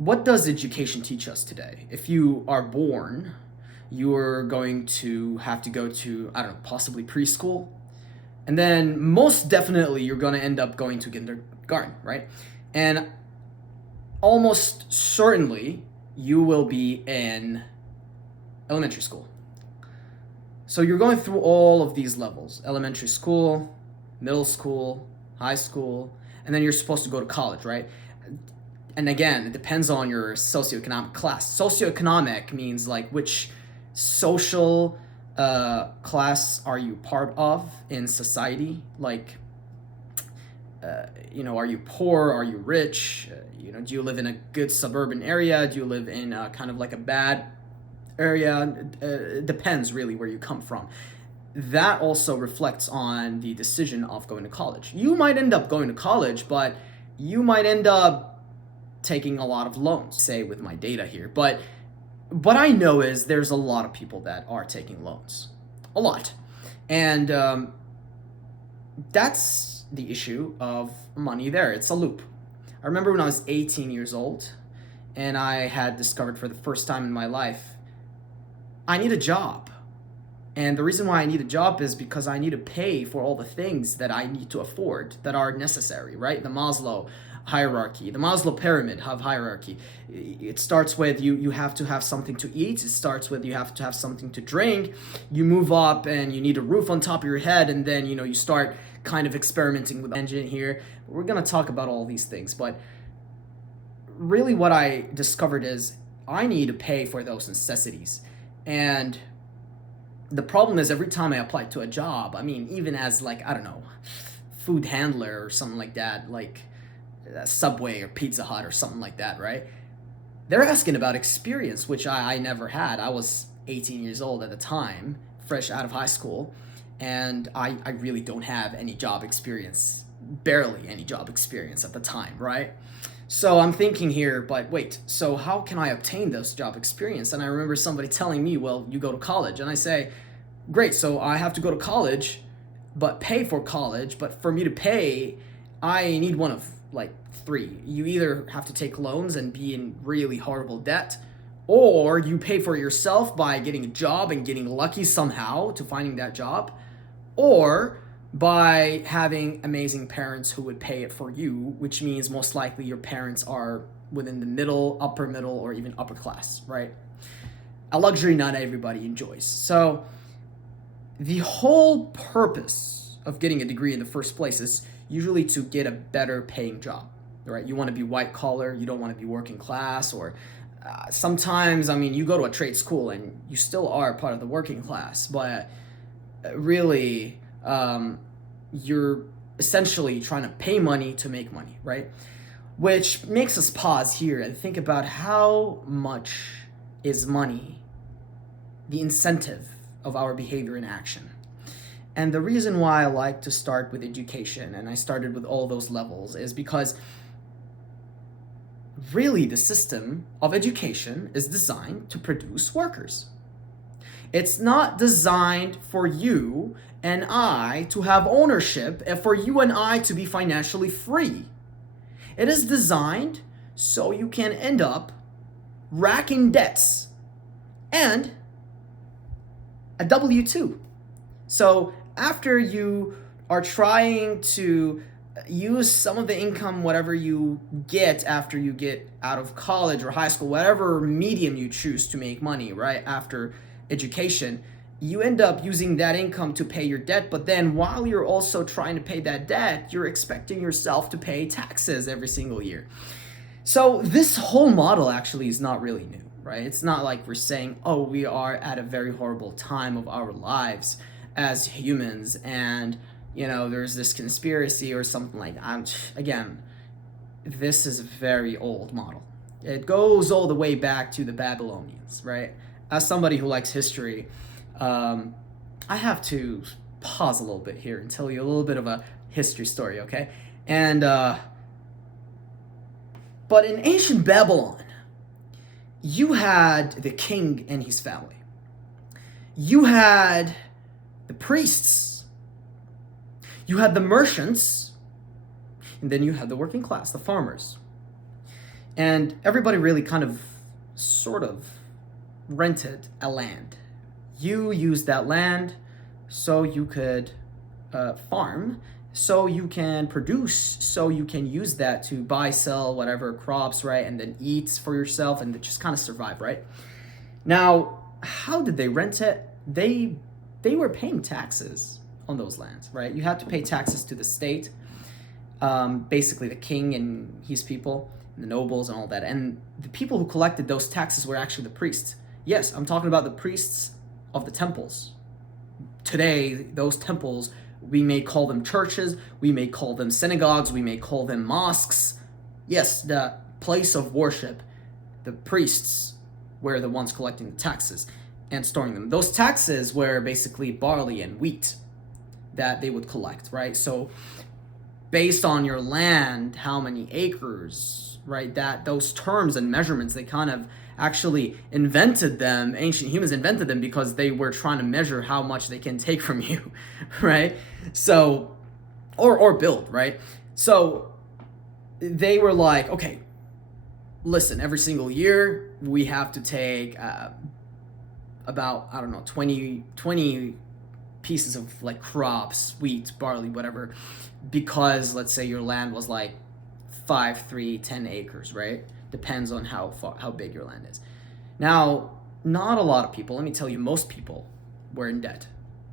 what does education teach us today? If you are born, you're going to have to go to, I don't know, possibly preschool. And then most definitely you're going to end up going to kindergarten, right? And almost certainly you will be in elementary school. So you're going through all of these levels: elementary school, middle school, high school, and then you're supposed to go to college, right? And again, it depends on your socioeconomic class. Socioeconomic means like which social class are you part of in society? Like, are you poor? Are you rich? Do you live in a good suburban area? Do you live in kind of like a bad area? It depends really where you come from. That also reflects on the decision of going to college. You might end up going to college, but you might end up taking a lot of loans, say with my data here. But what I know is there's a lot of people that are taking loans. A lot. And that's the issue of money there. It's a loop. I remember when I was 18 years old and I had discovered for the first time in my life, I need a job. And the reason why I need a job is because I need to pay for all the things that I need to afford that are necessary, right? The Maslow hierarchy, the Maslow pyramid of hierarchy. It starts with you have to have something to eat. It starts with you have to have something to drink. You move up and you need a roof on top of your head, and then you start kind of experimenting with the engine here. We're going to talk about all these things, but really what I discovered is I need to pay for those necessities. And the problem is every time I apply to a job, I mean, even as like, I don't know, food handler or something like that, like Subway or Pizza Hut or something like that, right? They're asking about experience, which I never had. I was 18 years old at the time, fresh out of high school, and I really don't have any job experience, barely any job experience at the time, right? So I'm thinking here, but wait, so how can I obtain this job experience? And I remember somebody telling me, well, you go to college. And I say, great, so I have to go to college, but pay for college. But for me to pay, I need one of like three. You either have to take loans and be in really horrible debt, or you pay for it yourself by getting a job and getting lucky somehow to finding that job, or by having amazing parents who would pay it for you, which means most likely your parents are within the middle, upper middle, or even upper class, right? A luxury not everybody enjoys. So the whole purpose of getting a degree in the first place is usually to get a better paying job, right? You want to be white collar, you don't want to be working class, or sometimes, I mean, you go to a trade school and you still are part of the working class, but really, you're essentially trying to pay money to make money, right? Which makes us pause here and think about how much is money the incentive of our behavior and action. And the reason why I like to start with education, and I started with all those levels, is because really the system of education is designed to produce workers. It's not designed for you and I to have ownership and for you and I to be financially free. It is designed so you can end up racking debts and a W-2. So after you are trying to use some of the income, whatever you get after you get out of college or high school, whatever medium you choose to make money, right, after education, you end up using that income to pay your debt. But then while you're also trying to pay that debt, you're expecting yourself to pay taxes every single year. So this whole model actually is not really new, right? It's not like we're saying, oh, we are at a very horrible time of our lives as humans and there's this conspiracy or something like that. Again, this is a very old model. It goes all the way back to the Babylonians, right? As somebody who likes history, I have to pause a little bit here and tell you a little bit of a history story, okay? And but in ancient Babylon, you had the king and his family. You had the priests. You had the merchants. And then you had the working class, the farmers. And everybody really kind of, sort of, rented a land. You used that land so you could farm, so you can produce, so you can use that to buy, sell whatever crops, right? And then eat for yourself and just kind of survive, right? Now, how did they rent it? They were paying taxes on those lands, right? You had to pay taxes to the state, basically the king and his people, and the nobles and all that. And the people who collected those taxes were actually the priests. Yes, I'm talking about the priests of the temples. Today, those temples, we may call them churches, we may call them synagogues, we may call them mosques. Yes, the place of worship. The priests were the ones collecting the taxes and storing them. Those taxes were basically barley and wheat that they would collect, right? So based on your land, how many acres, right? That those terms and measurements, they kind of actually invented them. Ancient humans invented them because they were trying to measure how much they can take from you, right? So, or build, right? So they were like, okay, listen, every single year we have to take about, I don't know, 20 pieces of like crops, wheat, barley, whatever, because let's say your land was like 5, 3, 10 acres, right? Depends on how big your land is. Now, not a lot of people, let me tell you, most people were in debt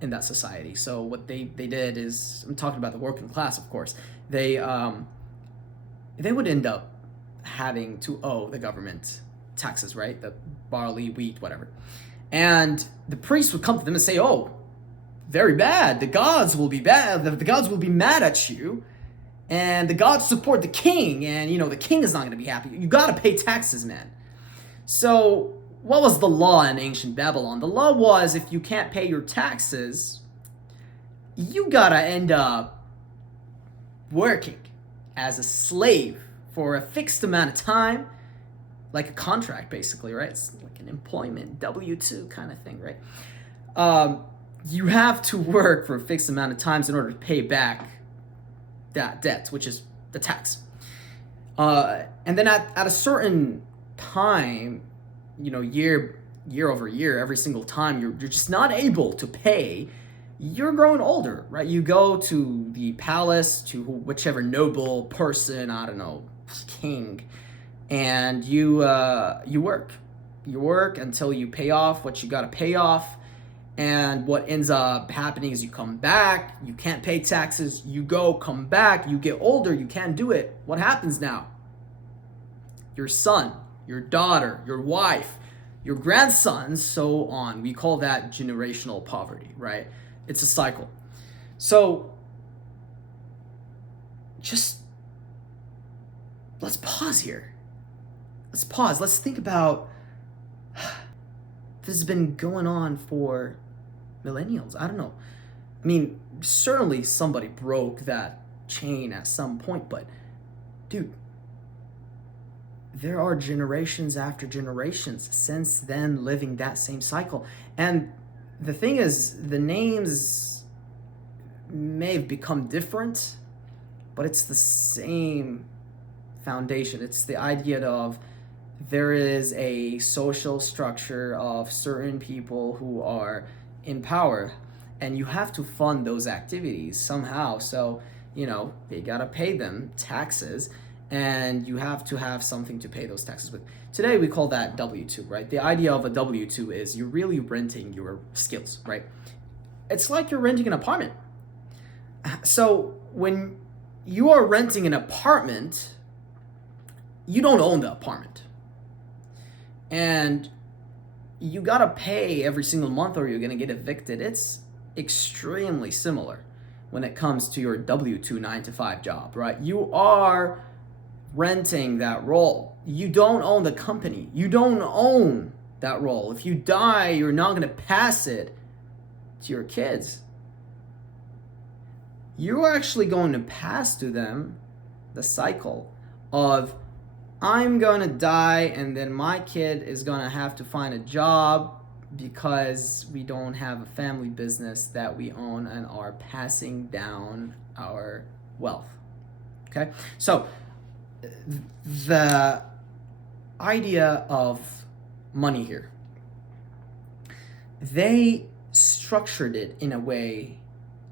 in that society. So what they did is, I'm talking about the working class, of course, they would end up having to owe the government taxes, right? The barley, wheat, whatever. And the priest would come to them and say, oh, very bad. The gods will be bad. The gods will be mad at you. And the gods support the king. And, the king is not going to be happy. You got to pay taxes, man. So what was the law in ancient Babylon? The law was if you can't pay your taxes, you got to end up working as a slave for a fixed amount of time, like a contract, basically, right? It's like an employment, W-2 kind of thing, right? You have to work for a fixed amount of times in order to pay back that debt, which is the tax. And then at a certain time, year over year, every single time you're just not able to pay, you're growing older, right? You go to the palace, to whichever noble person, I don't know, king, and you work. You work until you pay off what you got to pay off. And what ends up happening is you come back, you can't pay taxes, you come back, you get older, you can't do it. What happens now? Your son, your daughter, your wife, your grandson, so on. We call that generational poverty, right? It's a cycle. So just let's pause here. Let's pause. Let's think about this has been going on for millennials. I don't know. I mean, certainly somebody broke that chain at some point, but dude, there are generations after generations since then living that same cycle. And the thing is, the names may have become different, but it's the same foundation. It's the idea of there is a social structure of certain people who are in power, and you have to fund those activities somehow. So, they gotta pay them taxes, and you have to have something to pay those taxes with. Today we call that W-2, right? The idea of a W-2 is you're really renting your skills, right? It's like you're renting an apartment. So when you are renting an apartment, you don't own the apartment. And you gotta pay every single month or you're gonna get evicted. It's extremely similar when it comes to your W-2 9-to-5 job, right? You are renting that role. You don't own the company. You don't own that role. If you die, you're not gonna pass it to your kids. You're actually going to pass to them the cycle of I'm going to die and then my kid is going to have to find a job because we don't have a family business that we own and are passing down our wealth. Okay? So the idea of money here, they structured it in a way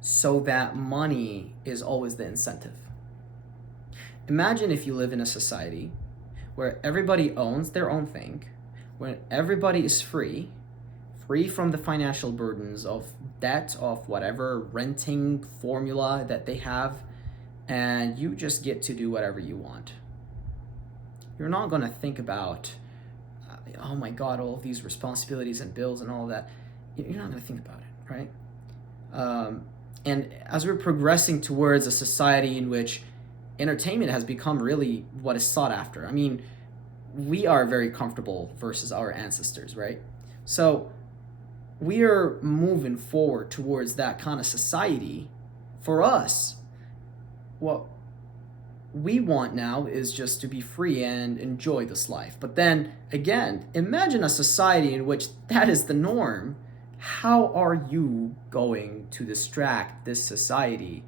so that money is always the incentive. Imagine if you live in a society where everybody owns their own thing, where everybody is free from the financial burdens of debt, of whatever renting formula that they have, and you just get to do whatever you want. You're not going to think about, oh my God, all of these responsibilities and bills and all of that. You're not going to think about it, right? And as we're progressing towards a society in which entertainment has become really what is sought after, I mean, we are very comfortable versus our ancestors, right? So we are moving forward towards that kind of society. For us, what we want now is just to be free and enjoy this life. But then again, imagine a society in which that is the norm. How are you going to distract this society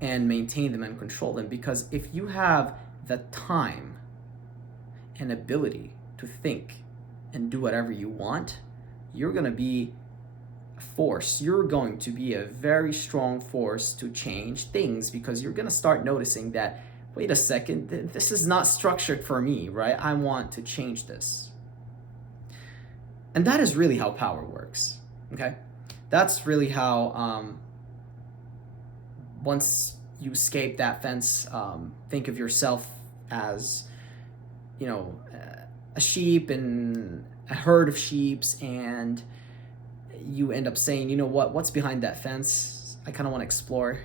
and maintain them and control them? Because if you have the time and ability to think and do whatever you want, you're going to be a force. You're going to be a very strong force to change things, because you're going to start noticing that, wait a second, this is not structured for me, right? I want to change this. And that is really how power works, okay? That's really how, once you escape that fence, think of yourself as, a sheep and a herd of sheeps, and you end up saying, you know what's behind that fence? I kind of want to explore.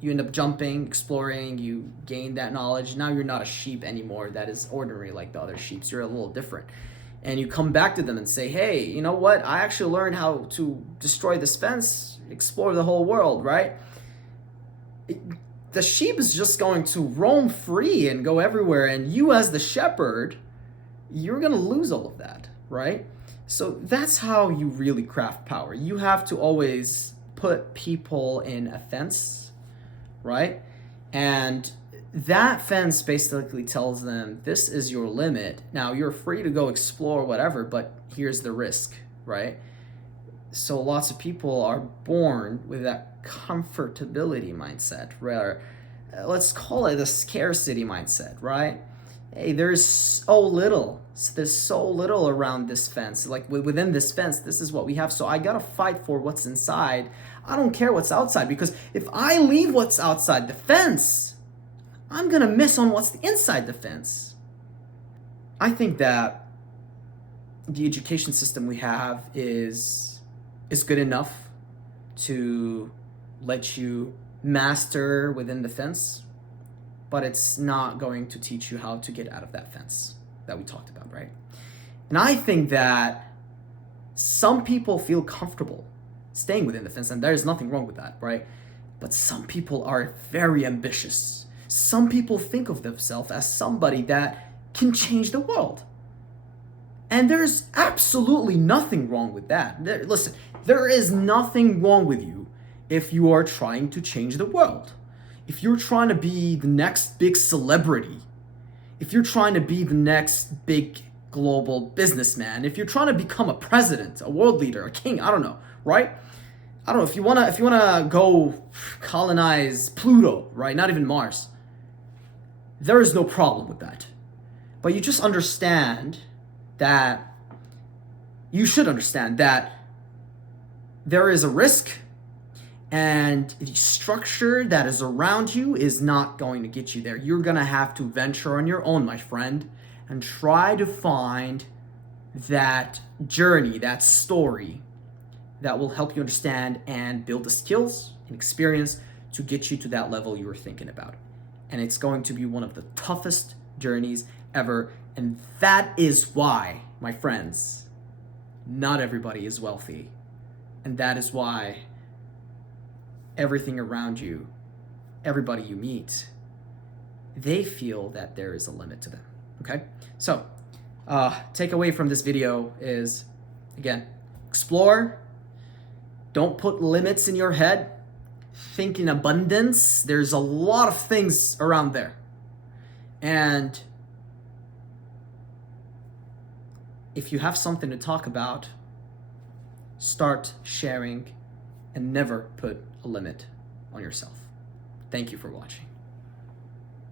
You end up jumping, exploring, you gain that knowledge. Now you're not a sheep anymore that is ordinary like the other sheeps. You're a little different. And you come back to them and say, hey, you know what? I actually learned how to destroy this fence, explore the whole world, right? The sheep is just going to roam free and go everywhere. And you as the shepherd, you're going to lose all of that, right? So that's how you really craft power. You have to always put people in a fence, right? And that fence basically tells them, this is your limit. Now you're free to go explore whatever, but here's the risk, right? So lots of people are born with that comfortability mindset, rather, let's call it a scarcity mindset, right? Hey, there's so little around this fence. Like within this fence, this is what we have. So I gotta fight for what's inside. I don't care what's outside, because if I leave what's outside the fence, I'm gonna miss on what's inside the fence. I think that the education system we have is good enough to let you master within the fence, but it's not going to teach you how to get out of that fence that we talked about, right? And I think that some people feel comfortable staying within the fence, and there's nothing wrong with that, right? But some people are very ambitious. Some people think of themselves as somebody that can change the world. And there's absolutely nothing wrong with that. Listen, there is nothing wrong with you if you are trying to change the world. If you're trying to be the next big celebrity, if you're trying to be the next big global businessman, if you're trying to become a president, a world leader, a king, I don't know, right? I don't know, if you wanna go colonize Pluto, right? Not even Mars. There is no problem with that. But you just understand that, you should understand that there is a risk, and the structure that is around you is not going to get you there. You're going to have to venture on your own, my friend, and try to find that journey, that story that will help you understand and build the skills and experience to get you to that level you were thinking about. And it's going to be one of the toughest journeys ever. And that is why, my friends, not everybody is wealthy. And that is why everything around you, everybody you meet, they feel that there is a limit to them, okay? So, takeaway from this video is, again, explore. Don't put limits in your head. Think in abundance. There's a lot of things around there. And if you have something to talk about, start sharing and never put a limit on yourself. Thank you for watching.